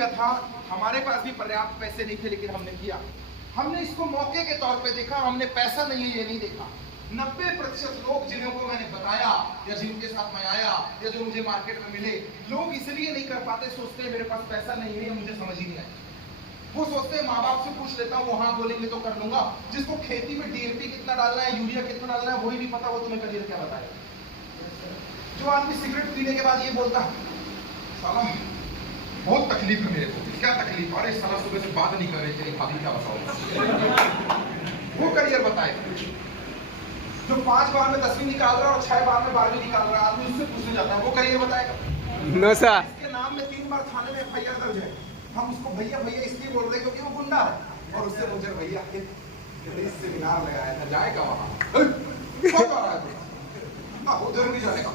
किया था, हमारे पास भी पर्याप्त पैसे नहीं थे, लेकिन हमने किया। हमने इसको मौके के तौर पे देखा, हमने पैसा नहीं है ये नहीं देखा। 90% लोग जिन्हें को मैंने बताया या जिनके साथ मैं आया या जो मुझे मार्केट में मिले, लोग इसलिए नहीं कर पाते, सोचते हैं मेरे पास पैसा नहीं है, मुझे समझ ही नहीं आया। वो सोचते हैं माँ बाप से पूछ लेता हूँ, वो हाँ बोलेंगे तो कर लूंगा। जिसको खेती में डीएपी कितना डालना है, यूरिया कितना डालना है, वही नहीं पता, वो तुम्हें करियर क्या बताएगा। जो आदमी सिगरेट पीने के बाद ये बोलता साला बहुत तकलीफ है मेरे को, क्या तकलीफ, अरे साला सुबह से बात नहीं कर रहे तेरी भाभी, क्या बताओ, वो करियर बताएगा। जो 5 बार में 10वीं निकाल रहा है और 6 बार में 12वीं निकाल रहा है, आदमी उससे पूछने जाता है, वो करियर बताएगा। नो सर, इसके नाम में 3 बार थाने में एफआईआर दर्ज है, हम उसको भैया भैया इसलिए बोल रहे हैं क्योंकि वो गुंडा है, और उससे मुझे भैया सेमिनार लगाया था, जाएगा वहां उधर भी जाएगा,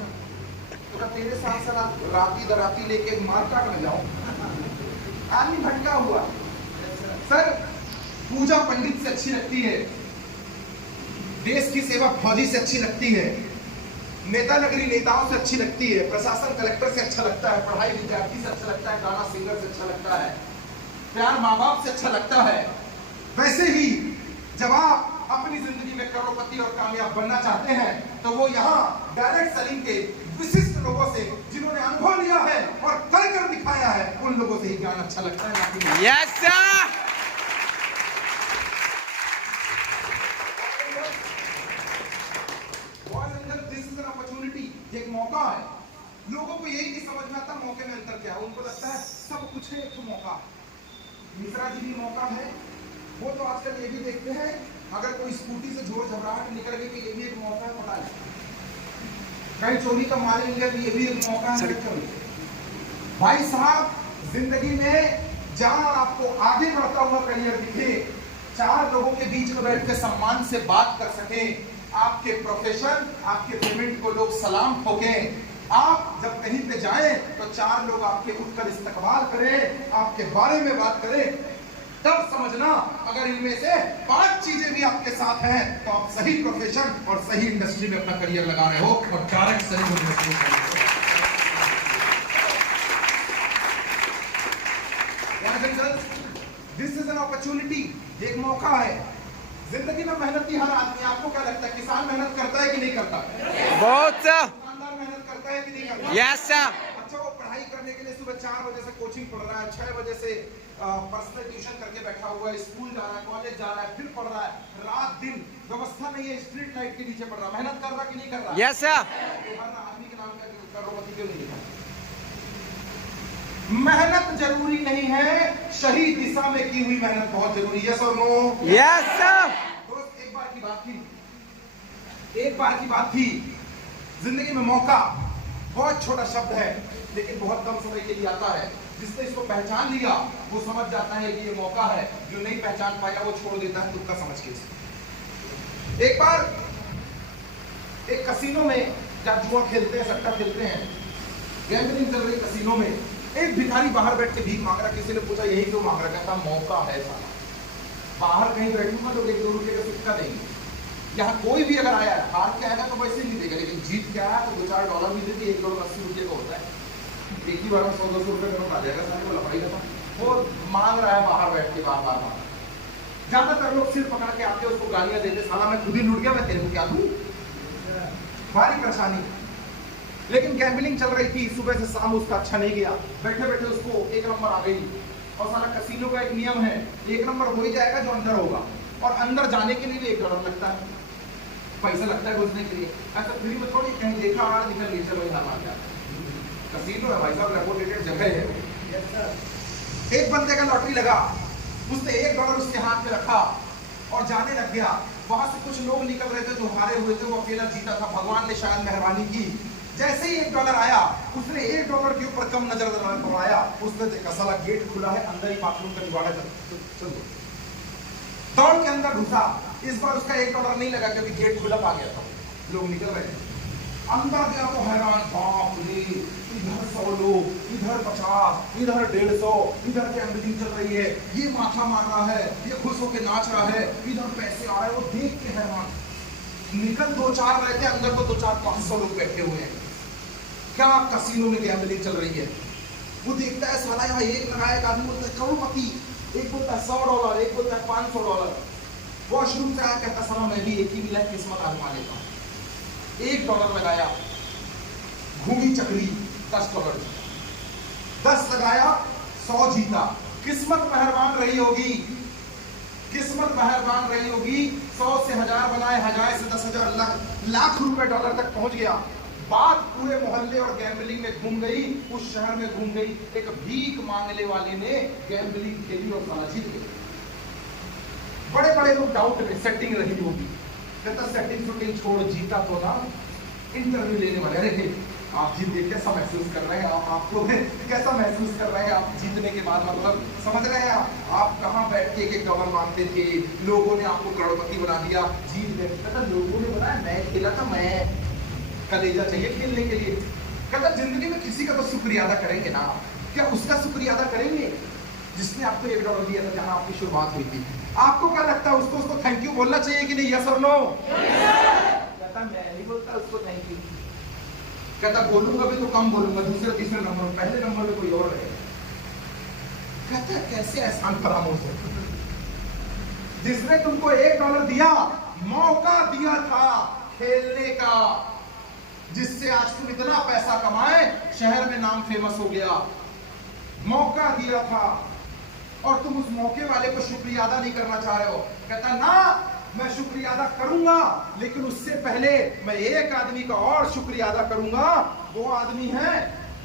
तो तेरे साथ साथ राती दराती लेके मारकाट में जाऊं। आदमी भटका हुआ। सर, पूजा पंडित से अच्छी लगती है, देश की सेवा फौजी से अच्छी लगती है, नेता नगरी नेताओं से अच्छी लगती है, प्रशासन कलेक्टर से अच्छा लगता है, पढ़ाई विद्यार्थी से अच्छा लगता है, गाना सिंगर से अच्छा लगता है, प्यार माँ बाप से अच्छा लगता है। वैसे ही जब आप अपनी जिंदगी में करोड़पति और कामयाब बनना चाहते हैं, तो वो यहाँ डायरेक्ट सेलिंग के विशिष्ट लोगों से, जिन्होंने अनुभव लिया है और कर दिखाया है, उन लोगों से ही ज्ञान अच्छा लगता है। Yes sir. एक मौका है, लोगों को यही नहीं समझ में आता मौके में अंतर क्या है, उनको लगता है सब कुछ है, एक मौका। मिश्रा जी भी मौका है, वो तो आजकल ये भी देखते हैं, अगर कोई स्कूटी से जोर झबराहट निकल गई तो ये भी एक मौका है, पता है कहीं चोरी का माल मिल गया तो ये भी एक मौका है। भाई साहब, जिंदगी में जहां आपको आगे बढ़ता हुआ करियर दिखे, 4 लोगों के बीच में बैठ के सम्मान से बात कर सके, आपके प्रोफेशन, आपके पेमेंट को लोग सलाम ठोकें, आप जब कहीं पे जाएं तो 4 लोग आपके उठकर इस्तकबाल करें, आपके बारे में बात करें, तब समझना अगर इनमें से 5 चीजें भी आपके साथ हैं तो आप सही प्रोफेशन और सही इंडस्ट्री में अपना करियर लगा रहे हो और डायरेक्ट सही industry. This is an opportunity, एक मौका है। जिंदगी में मेहनती हर आदमी, आपको क्या लगता है किसान मेहनत करता है कि नहीं करता? बहुत सा। दुकानदार मेहनत करता है कि नहीं करता? Yes sir. अच्छा, वो पढ़ाई करने के लिए सुबह 4 बजे से कोचिंग पढ़ रहा है, 6 बजे से पर्सनल ट्यूशन करके बैठा हुआ है, स्कूल जा रहा है, कॉलेज जा रहा है, फिर पढ़ रहा है, रात दिन व्यवस्था नहीं है, स्ट्रीट लाइट के नीचे पढ़ रहा है, मेहनत कर रहा कि नहीं कर रहा? Yes sir. हर आदमी के नाम का करोड़पति क्यों नहीं लिखा? मेहनत जरूरी नहीं है, सही दिशा में की हुई मेहनत बहुत जरूरी है। यस और नो? Yes sir. दोस्त, एक बार की बात थी, जिंदगी में मौका बहुत छोटा शब्द है, लेकिन बहुत कम समय के लिए आता है। जिसने इसको पहचान लिया वो समझ जाता है कि ये मौका है, जो नहीं पहचान पाया वो छोड़ देता है तुक्का समझ के। एक बार एक कसीनो में जब जुआ खेलते हैं, सट्टा खेलते हैं, गैम्बलिंग चल रही कसीनो में, एक भिखारी बाहर बैठ के भीख मांग रहा। किसी ने पूछा यही क्यों मांग रहा? कहता मौका है साला, बाहर कहीं बैठूंगा तो 1-2 रुपए का सिक्का देंगे, यहाँ कोई भी अगर आया हार के आएगा तो वैसे नहीं देगा, लेकिन जीत के आया तो 2-4 डॉलर भी देती, $1.80 का होता है, एक ही बार में 100-200 रुपए का नोट आ जाएगा, सारे को लफड़ाई का। वो मांग रहा है बाहर बैठ के, बार। ज्यादातर लोग सिर पकड़ के आते, उसको गालियां देते, साला मैं खुद ही लूट गया, मैं तेरे को क्या दूं, भारी परेशानी। लेकिन गैम्बलिंग चल रही थी, सुबह से शाम उसका अच्छा नहीं गया, बैठे बैठे उसको 1 नंबर आ गई। और साला कसीनो का एक नियम है, 1 नंबर हो ही जाएगा जो अंदर होगा, और अंदर जाने के लिए भी $1 लगता है, पैसा लगता है घुसने के लिए। ऐसा फ्री में थोड़ी कहीं देखा आ रहा दिखा नीचे वही नाम आ गया। कसीनो है भाई साहब, रेपुटेड जगह है। एक बंदे का लॉटरी लगा, उसने $1 उसके हाथ में रखा और जाने लग गया। वहां से कुछ लोग निकल रहे थे जो हारे हुए थे, वो अकेला जीता था, भगवान ने शायद मेहरबानी की। जैसे ही $1 आया, उसने $1 के ऊपर कम नजर दौड़ाया, उसने देखा साला गेट खुला है, अंदर ही बाथरूम का जुगाड़ है, चलो दौड़ के अंदर घुसा। इस बार उसका $1 नहीं लगा क्योंकि गेट खुला आ गया था, लोग निकल रहे थे। अंदर गया तो हैरान, बाप रे, इधर 100 लोग, इधर 50, इधर 150, इधर गैम्बलिंग चल रही है, ये माथा मार रहा है, ये खुश होके नाच रहा है, इधर पैसे आ रहे हैं, वो देख के हैरान। निकल 2-4 रहे थे, अंदर तो 200-500 लोग बैठे हुए हैं। क्या कसीनो में गैम्बलिंग चल रही है? वो देखता है साला यहाँ एक लगाया, एक आदमी बोलता है करोड़पति, एक बोलता है $100, एक बोलता है $500। वॉशरूम से आया कहता साला मैं भी एक ही मिला किस्मत आजमा लेता हूँ। $1 लगाया, घूमी चकरी, $10 जीता। 10 लगाया, 100 जीता। किस्मत मेहरबान रही होगी, किस्मत मेहरबान रही होगी। 100 से 1000 बनाए, 1000 से 10,000, लाख रुपए डॉलर तक पहुंच गया। बात पूरे मोहल्ले और गैम्बलिंग में घूम गई, उस शहर में घूम गई। एक भीख मांगने वाले ने गैम्बलिंग खेली और साला जीत गया। बड़े बड़े लोग डाउट में, सेटिंग रही होगी, कहता सेटिंग शूटिंग छोड़, जीता तो ना। इंटरव्यू लेने वाले, अरे आप जीत के कैसा महसूस कर रहे हैं, आप लोग कैसा महसूस कर रहे हैं आप जीतने के बाद, मतलब समझ रहे हैं आप कहाँ बैठ के $1 मांगते थे, लोगों ने आपको करोड़पति बना दिया, जीत गए। कहता लोगों ने बनाया, मैं खेला था, मैं कलेजा चाहिए खेलने के लिए। कहता जिंदगी में किसी का तो शुक्रिया अदा करेंगे ना, क्या उसका शुक्रिया अदा करेंगे जिसने आपको $1 दिया था, जहां आपकी शुरुआत हुई थी? आपको क्या लगता है उसको थैंक यू बोलना चाहिए कि नहीं? यस और नो? कहता मैं नहीं बोलता उसको थैंक यू। कहता बोलूंगा भी तो कम बोलूंगा, दूसरे तीसरे नंबर, पहले नंबर पे कोई और रहेगा। कहता कैसे एहसान फरामोश है, जिसने तुमको $1 दिया, मौका दिया था खेलने का, जिससे आज तुम इतना पैसा कमाए, शहर में नाम फेमस हो गया। मौका दिया था और तुम उस मौके वाले को शुक्रिया अदा नहीं करना चाह रहे हो। कहता ना, मैं शुक्रिया अदा करूंगा, लेकिन उससे पहले मैं एक आदमी का और शुक्रिया अदा करूंगा। वो आदमी है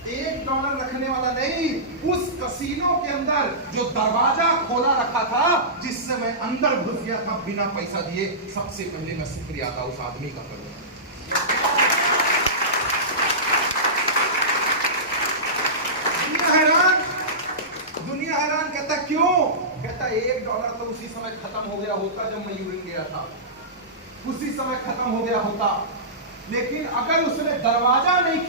$1 रखने वाला नहीं, उस कसीनो के अंदर जो दरवाजा खोला रखा था, जिससे मैं अंदर घुस गया था बिना पैसा दिए। सबसे पहले मैं शुक्रिया अदा उस आदमी का करूंगा। दुनिया हैरान। कहता क्यों? कहता $1 तो उसी समय खत्म हो गया होता जब मैं यूरिन गया था, उसी समय खत्म हो गया होता। लेकिन अगर उसने दरवाजा नहीं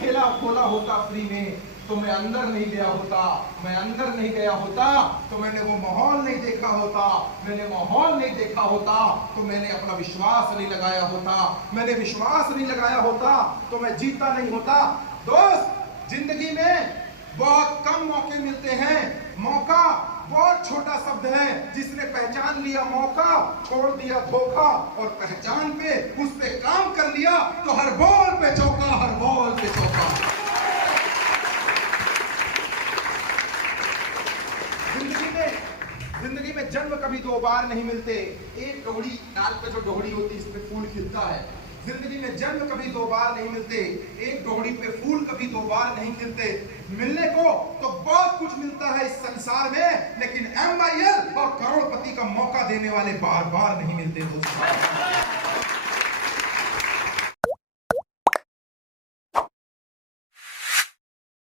खोला होता फ्री में, तो मैं अंदर नहीं गया होता। मैं अंदर नहीं गया होता तो मैंने वो माहौल नहीं देखा होता। मैंने माहौल नहीं देखा होता तो मैंने अपना विश्वास नहीं लगाया होता। मैंने विश्वास नहीं लगाया होता तो मैं जीता नहीं होता। दोस्त, जिंदगी में बहुत कम मौके मिलते हैं। मौका बहुत छोटा शब्द है, जिसने पहचान लिया मौका, छोड़ दिया धोखा, और पहचान पे उस पे काम कर लिया तो हर बॉल पे चौका, हर बॉल पे चौका। जिंदगी में जन्म कभी 2 बार नहीं मिलते। एक डोहड़ी, नाल पे जो डोहड़ी होती है, इस पे फूल खिलता है। जिंदगी में जन्म कभी 2 बार नहीं मिलते। एक डोहड़ी पे फूल कभी 2 बार नहीं खिलते। मिलने को तो बहुत कुछ मिलता है इस संसार में, लेकिन MIL और करोड़पति का मौका देने वाले बार बार नहीं मिलते दोस्तों।